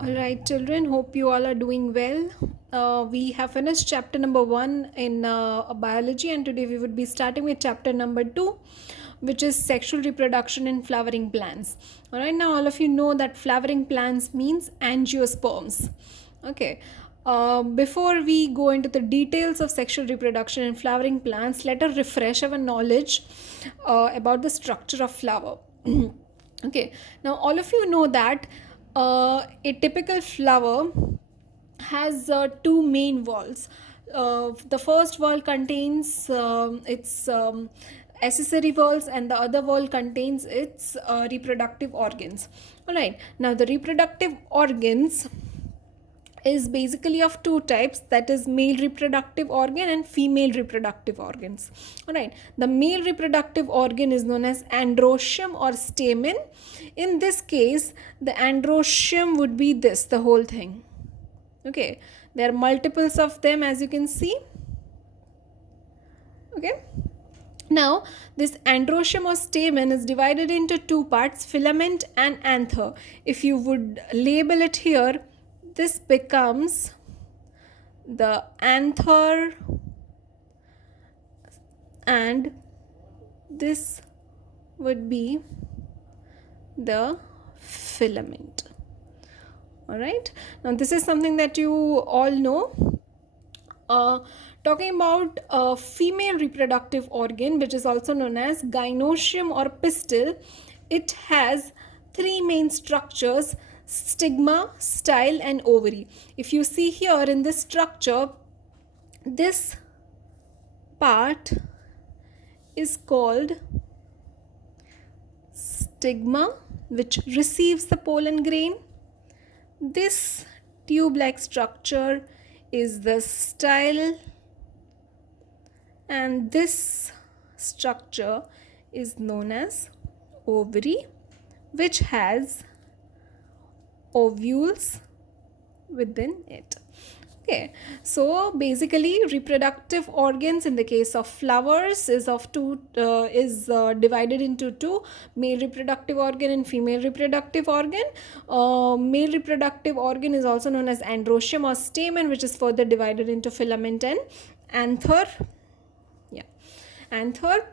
All right, children, hope you all are doing well. We have finished chapter number 1 in biology, and today we would be starting with chapter number 2, which is sexual reproduction in flowering plants. All right, now all of you know that flowering plants means angiosperms. Okay, before we go into the details of sexual reproduction in flowering plants, let us refresh our knowledge about the structure of flower. Okay, now all of you know that a typical flower has two main walls. The first wall contains its accessory walls, and the other wall contains its reproductive organs. All right, now the reproductive organs is basically of two types, that is male reproductive organ and female reproductive organs. All right, the male reproductive organ is known as androecium or stamen. In this case, the androecium would be this, the whole thing. Okay, there are multiples of them, as you can see. Okay, now this androecium or stamen is divided into two parts, filament and anther. If you would label it here, this becomes the anther and this would be the filament. All right, now this is something that you all know. Talking about a female reproductive organ, which is also known as gynoecium or pistil, it has three main structures: stigma, style, and ovary. If you see here in this structure, this part is called stigma, which receives the pollen grain. This tube-like structure is the style, and this structure is known as ovary, which has ovules within it. Okay, so basically reproductive organs in the case of flowers is divided into two: male reproductive organ and female reproductive organ. Male reproductive organ is also known as androecium or stamen, which is further divided into filament and anther. Anther.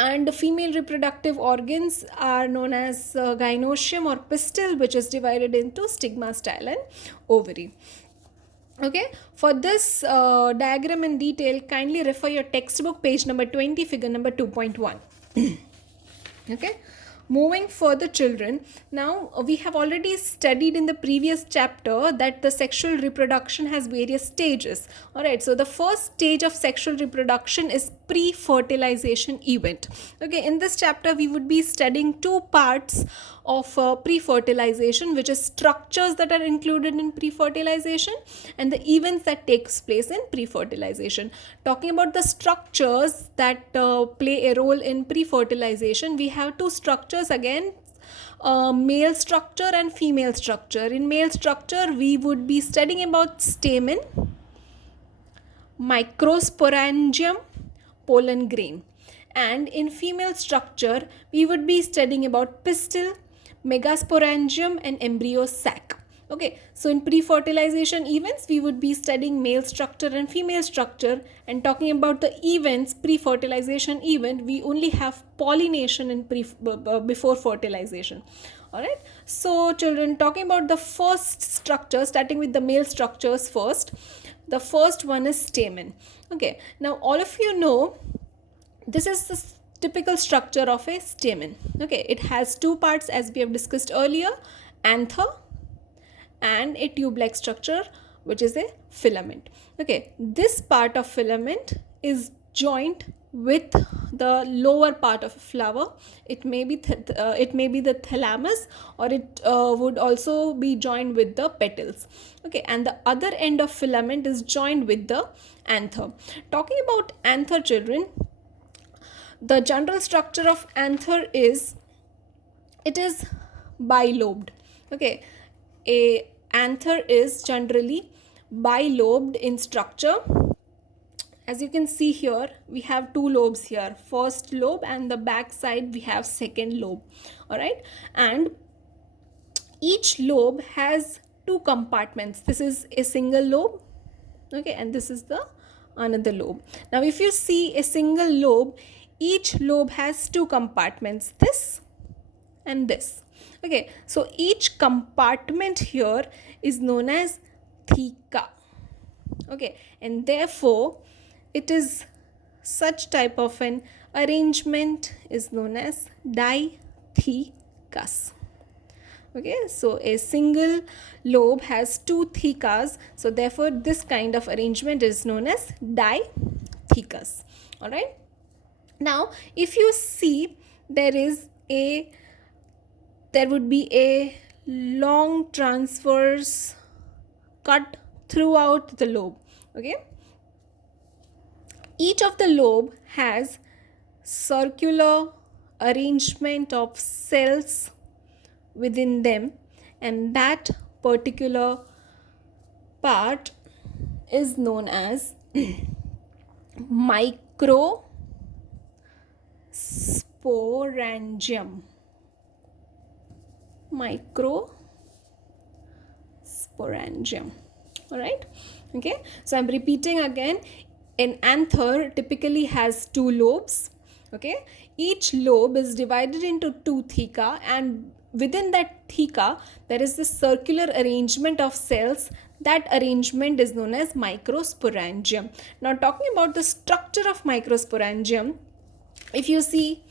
And the female reproductive organs are known as gynoecium or pistil, which is divided into stigma, style, and ovary. Okay, for this diagram in detail, kindly refer your textbook page number 20, figure number 2.1. Okay, moving further, children, now we have already studied in the previous chapter that the sexual reproduction has various stages. All right, so the first stage of sexual reproduction is pre-fertilization event. Okay, in this chapter we would be studying two parts of pre-fertilization, which is structures that are included in pre-fertilization and the events that takes place in pre-fertilization. Talking about the structures that play a role in pre-fertilization, we have two structures again, male structure and female structure. In male structure, we would be studying about stamen, microsporangium, pollen grain. And in female structure, we would be studying about pistil, megasporangium, and embryo sac. Okay, so in pre-fertilization events, we would be studying male structure and female structure, and talking about the events, pre-fertilization event, we only have pollination in before fertilization. All right, so children, talking about the first structure, starting with the male structures first. The first one is stamen. Okay, now all of you know this is the typical structure of a stamen. Okay, it has two parts, as we have discussed earlier: anther and a tube-like structure, which is a filament. Okay, this part of filament is joined with the lower part of a flower. It may be the thalamus, or it would also be joined with the petals. Okay, and the other end of filament is joined with the anther. Talking about anther, children, the general structure of anther is, it is bilobed. Okay, a anther is generally bilobed in structure. As you can see here, we have two lobes here, first lobe, and the back side we have second lobe. All right, and each lobe has two compartments. This is a single lobe, okay, and this is the another lobe. Now if you see a single lobe, each lobe has two compartments, this and this. Okay, so each compartment here is known as theca. Okay, and therefore it is such type of an arrangement is known as dithecous. Okay, so a single lobe has two thecas, so therefore this kind of arrangement is known as dithecous. All right, now if you see, there would be a long transverse cut throughout the lobe. Okay, each of the lobe has circular arrangement of cells within them, and that particular part is known as microsporangium. Microsporangium. All right, okay, so I'm repeating again. An anther typically has two lobes. Okay, each lobe is divided into two theca, and within that theca there is this circular arrangement of cells. That arrangement is known as microsporangium. Now talking about the structure of microsporangium, if you see,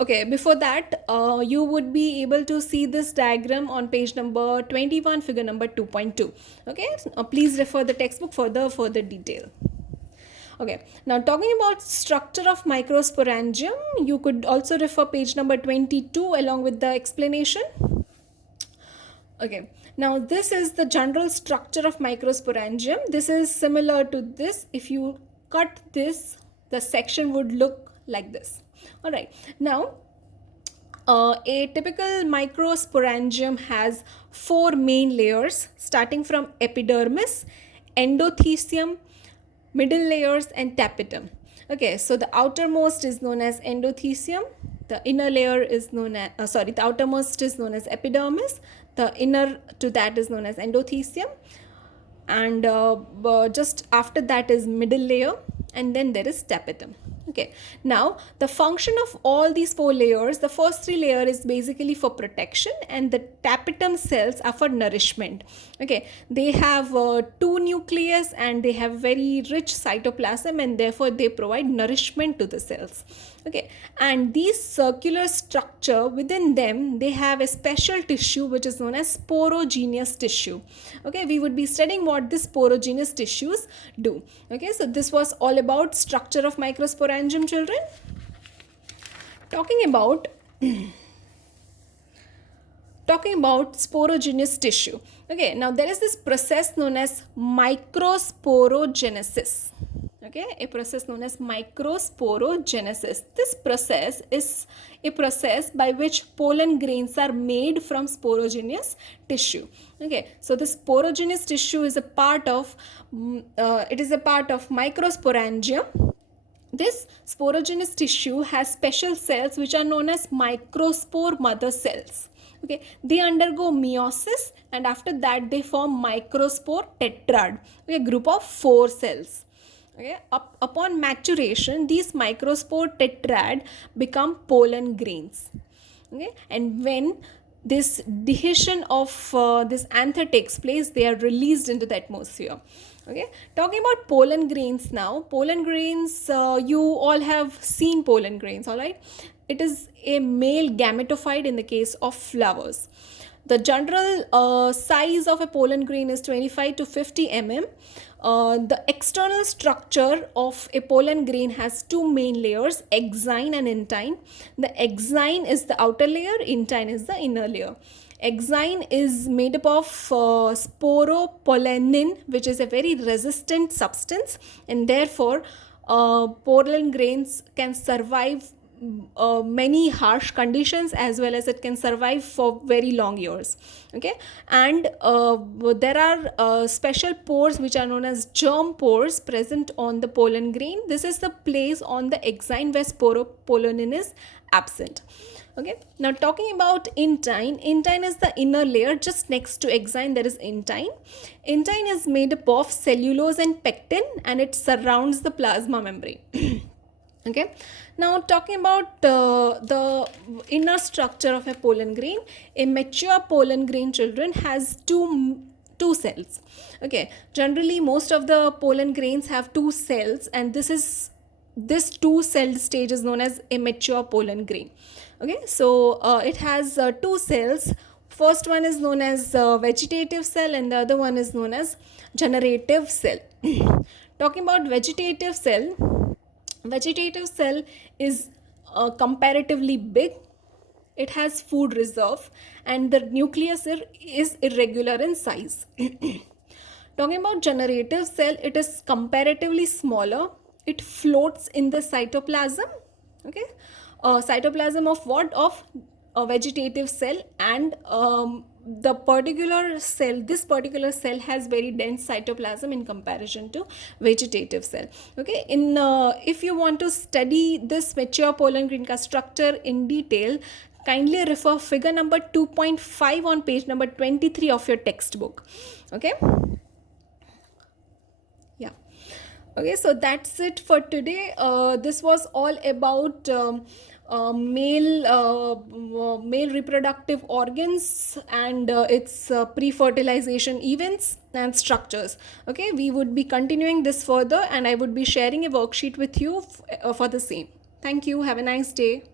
okay, before that you would be able to see this diagram on page number 21, figure number 2.2. okay, please refer the textbook for the further detail. Okay, now talking about structure of microsporangium, you could also refer page number 22 along with the explanation. Okay, now this is the general structure of microsporangium. This is similar to this. If you cut this, the section would look like this. All right, now a typical microsporangium has four main layers, starting from epidermis, endothecium, middle layers, and tapetum. Okay, so the outermost is known as endothecium, the inner layer is known as the outermost is known as epidermis, the inner to that is known as endothecium, and just after that is middle layer, and then there is tapetum. Okay, now the function of all these four layers, the first three layer is basically for protection, and the tapetum cells are for nourishment. Okay, they have two nucleus, and they have very rich cytoplasm, and therefore they provide nourishment to the cells. Okay, and these circular structure within them, they have a special tissue which is known as sporogenous tissue. Okay, we would be studying what these sporogenous tissues do. Okay, so this was all about structure of microsporangium, children. Talking about sporogenous tissue. Okay, now there is this process known as microsporogenesis. Okay, a process known as microsporogenesis. This process is a process by which pollen grains are made from sporogenous tissue. Okay, so the sporogenous tissue is a part of microsporangium. This sporogenous tissue has special cells which are known as microspore mother cells. Okay, they undergo meiosis, and after that they form microspore tetrad, okay, a group of 4 cells. Okay, upon maturation, these microspore tetrad become pollen grains. Okay, and when this dehiscence of this anther takes place, they are released into the atmosphere. Okay, talking about pollen grains now. Pollen grains, you all have seen pollen grains, all right? It is a male gametophyte in the case of flowers. The general size of a pollen grain is 25 to 50 mm. The external structure of a pollen grain has two main layers, exine and intine. The exine is the outer layer, intine is the inner layer. Exine is made up of sporopollenin, which is a very resistant substance, and therefore pollen grains can survive many harsh conditions, as well as it can survive for very long years. Okay, and there are special pores which are known as germ pores present on the pollen grain. This is the place on the exine where sporopollenin is absent. Okay, now talking about intine. Intine is the inner layer just next to exine. There is intine. Intine is made up of cellulose and pectin, and it surrounds the plasma membrane. Okay, now talking about the inner structure of a pollen grain. A mature pollen grain children has two cells. Okay, generally most of the pollen grains have two cells, and this two celled stage is known as a mature pollen grain. Okay, so it has two cells. First one is known as vegetative cell, and the other one is known as generative cell. Talking about vegetative cell is comparatively big. It has food reserve, and the nucleus is irregular in size. Talking about generative cell, it is comparatively smaller. It floats in the cytoplasm. Okay, cytoplasm of what? Of a vegetative cell, and the particular cell, this particular cell has very dense cytoplasm in comparison to vegetative cell. Okay, in if you want to study this mature pollen grain structure in detail, kindly refer figure number 2.5 on page number 23 of your textbook. Okay, yeah. Okay, so that's it for today. This was all about male reproductive organs and its pre-fertilization events and structures. Okay, we would be continuing this further, and I would be sharing a worksheet with you for the same. Thank you. Have a nice day.